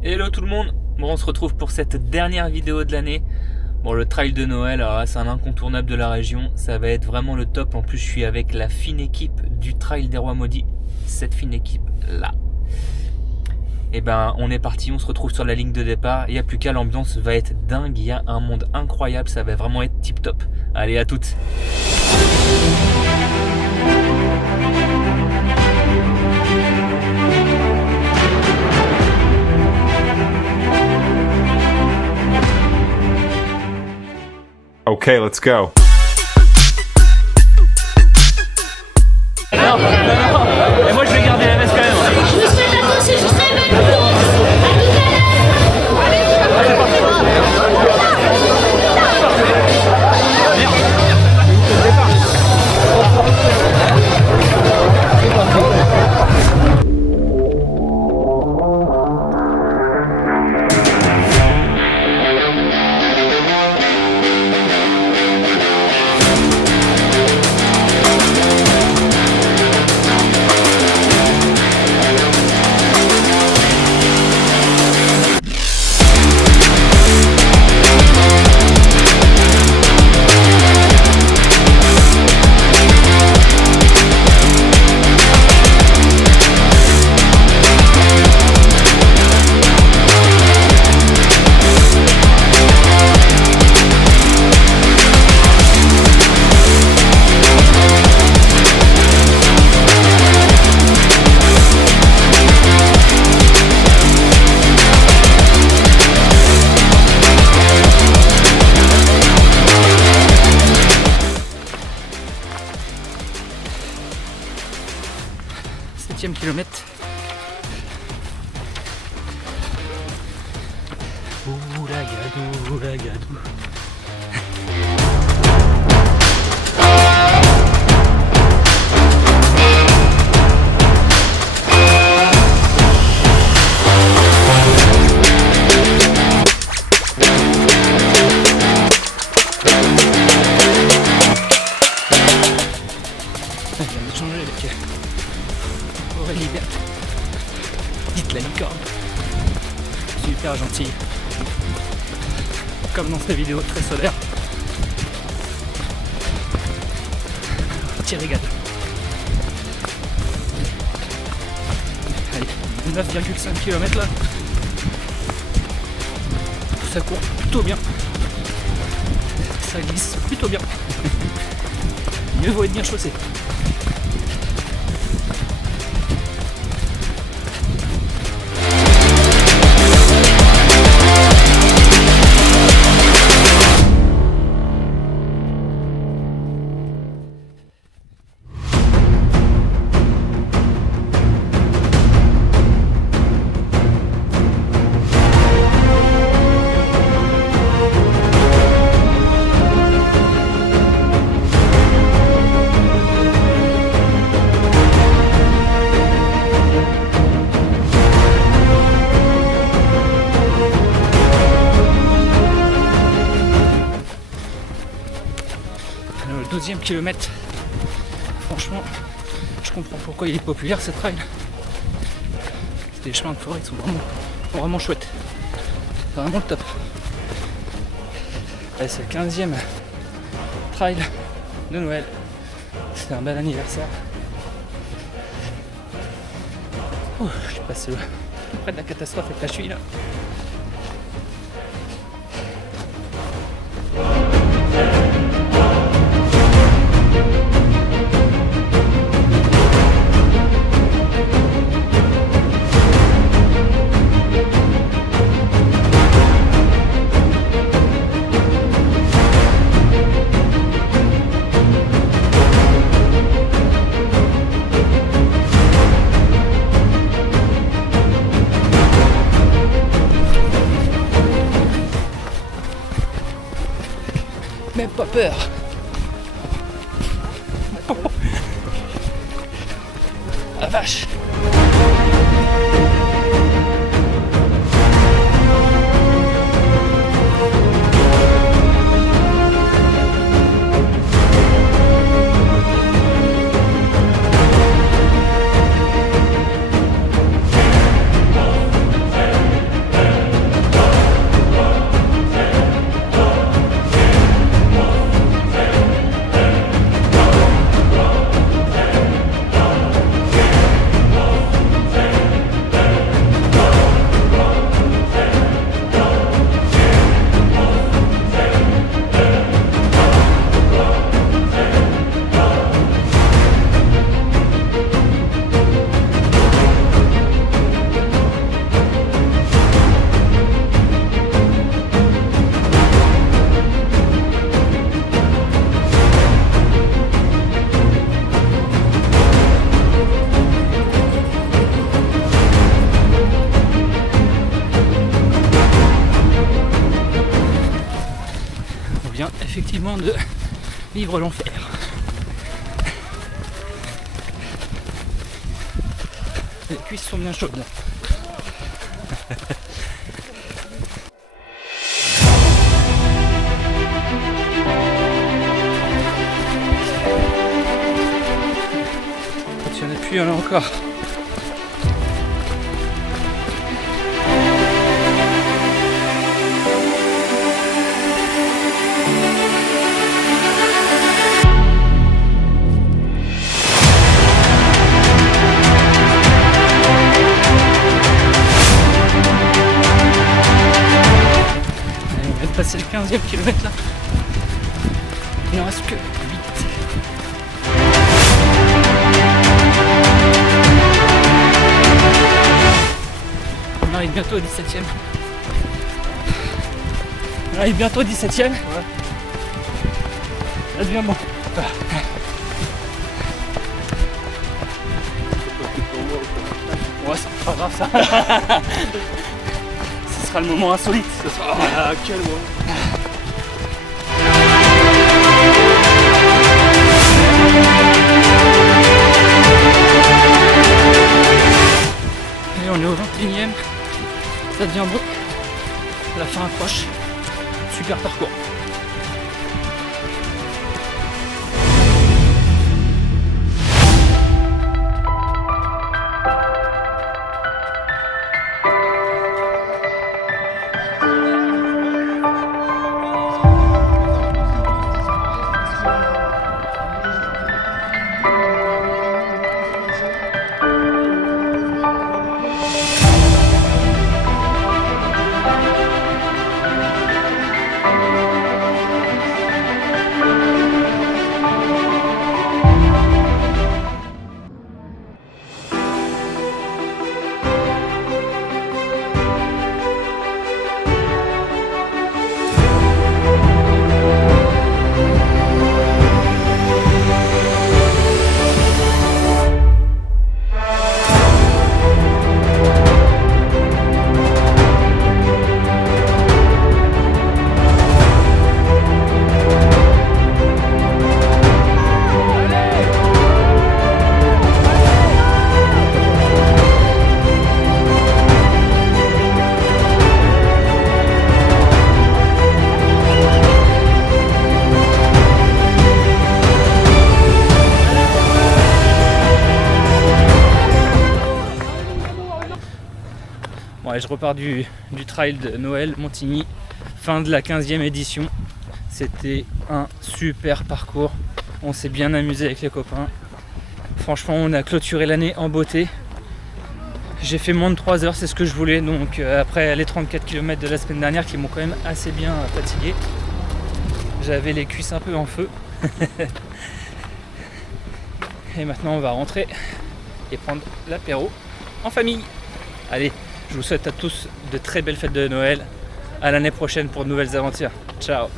Hello tout le monde. Bon, on se retrouve pour cette dernière vidéo de l'année. Bon, le trail de Noël, alors là, c'est un incontournable de la région. Ça va être vraiment le top. En plus, je suis avec la fine équipe du Trail des Rois Maudits. Cette fine équipe là. Et ben, on est parti. On se retrouve sur la ligne de départ. Il n'y a plus qu'à, l'ambiance va être dingue. Il y a un monde incroyable. Ça va vraiment être tip top. Allez, à toutes. Okay, let's go. Non, et moi je vais garder la veste quand même. Je vous souhaite à tous une très belle course. Kilomètre. Oula gadou. Je viens de changer avec Aurélie Berthe, dites la licorne, super gentille, comme dans ces vidéos très solaires, petit régal. Allez, 9,5 km là, ça court plutôt bien, ça glisse plutôt bien, mieux vaut être bien chaussé. Le 12e kilomètre, franchement, je comprends pourquoi il est populaire ce trail. Les chemins de forêt sont vraiment chouettes. C'est vraiment le top. Allez, c'est le 15e trail de Noël. C'est un bel anniversaire. Je suis passé près de la catastrophe avec la cheville là. Même pas peur. La vache. effectivement de vivre l'enfer. Les cuisses sont bien chaudes. Quand il n'y en a plus, il y en a encore. C'est le 15e kilomètre là. Il n'en reste que 8. On arrive bientôt au 17e. On arrive bientôt au 17e. Ouais. Ça devient bon. Ouais, c'est pas grave ça. Ce sera le moment insolite. Ce sera... Ah, quel moment. Allez, on est au 21e. Ça devient beau. La fin approche. Super parcours. Bon, allez, je repars du trail de Noël Montigny, fin de la 15e édition. C'était un super parcours, on s'est bien amusé avec les copains. Franchement, on a clôturé l'année en beauté. J'ai fait moins de 3 heures, c'est ce que je voulais. Donc après les 34 km de la semaine dernière qui m'ont quand même assez bien fatigué, j'avais les cuisses un peu en feu. Et maintenant on va rentrer et prendre l'apéro en famille. Allez, je vous souhaite à tous de très belles fêtes de Noël. À l'année prochaine pour de nouvelles aventures. Ciao.